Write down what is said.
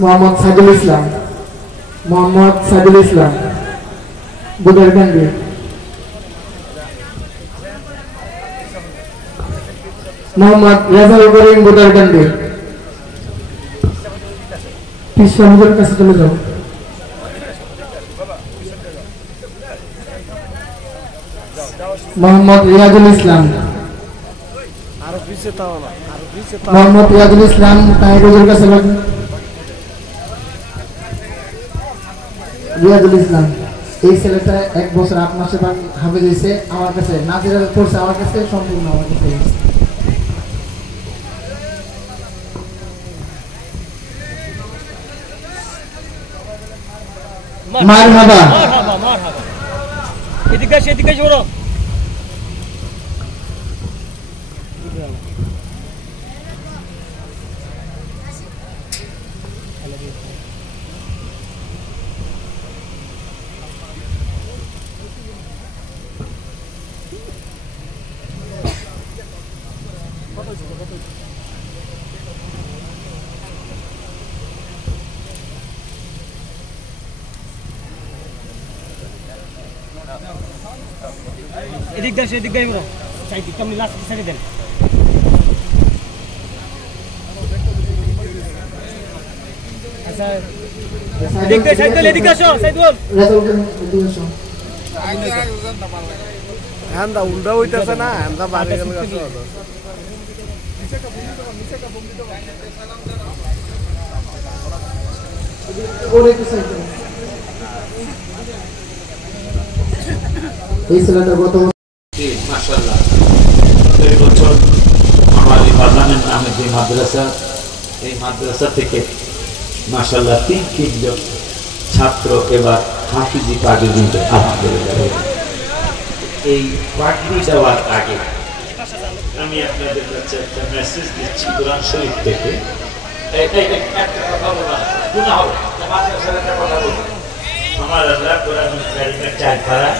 মোহাম্মদ সাইদুল ইসলাম, মোহাম্মদ সাইদুল ইসলাম বুদারকান্দি। মোহাম্মদ রেজাউল করিম বুদারকান্দি। পিসাহুদের কাছে চলে যাও। মোহাম্মদ রিয়াজুল ইসলাম, মোহাম্মদ রিয়াজুল ইসলাম তাহিরুজের কাছে লাগবে। রিয়াজুল ইসলাম এই ছেলেটা 1 বছর 8 মাসে হাফেজ হয়েছে আমার কাছে, নাজিরা পড়ছে আমার কাছে, সম্পূর্ণ আমার কাছে। মারহাবা মারহাবা মারহাবা। এদিকে জোরো। এদিক দিয়ে আমরা সাইড আপনি লাস্ট সাইডে দেন। আচ্ছা এদিক দিয়ে সাইড দিলে এদিকে আসো সাইদুল, এদিকে আসো। হ্যান্ডা উল্টা হইতাছে না, হ্যান্ডা বাড়ি গেল গাছ হলো। নিচে কা বন্ধ দাও সালাম দাও। ওরে কি সাইড এই ছেলেটা গত মাশাআল্লাহ এই বছর আমাদের পার্লামেন্ট নামে যে মাদ্রাসা, এই মাদ্রাসা থেকে মাশাআল্লাহ 3 জন ছাত্র এবার হাফিজি পাগড়ি দিতে আলহামদুলিল্লাহ। এই পাগড়ি দেওয়ার আগে আমি আপনাদের কাছে একটা মেসেজ দিচ্ছি কোরআন শরীফ থেকে। একটা কথা বলা গুনাহ হবে, মাদ্রাসার একটা কথা বলবো। আমার আল্লাহ কোরআন কারীমের 4 পারা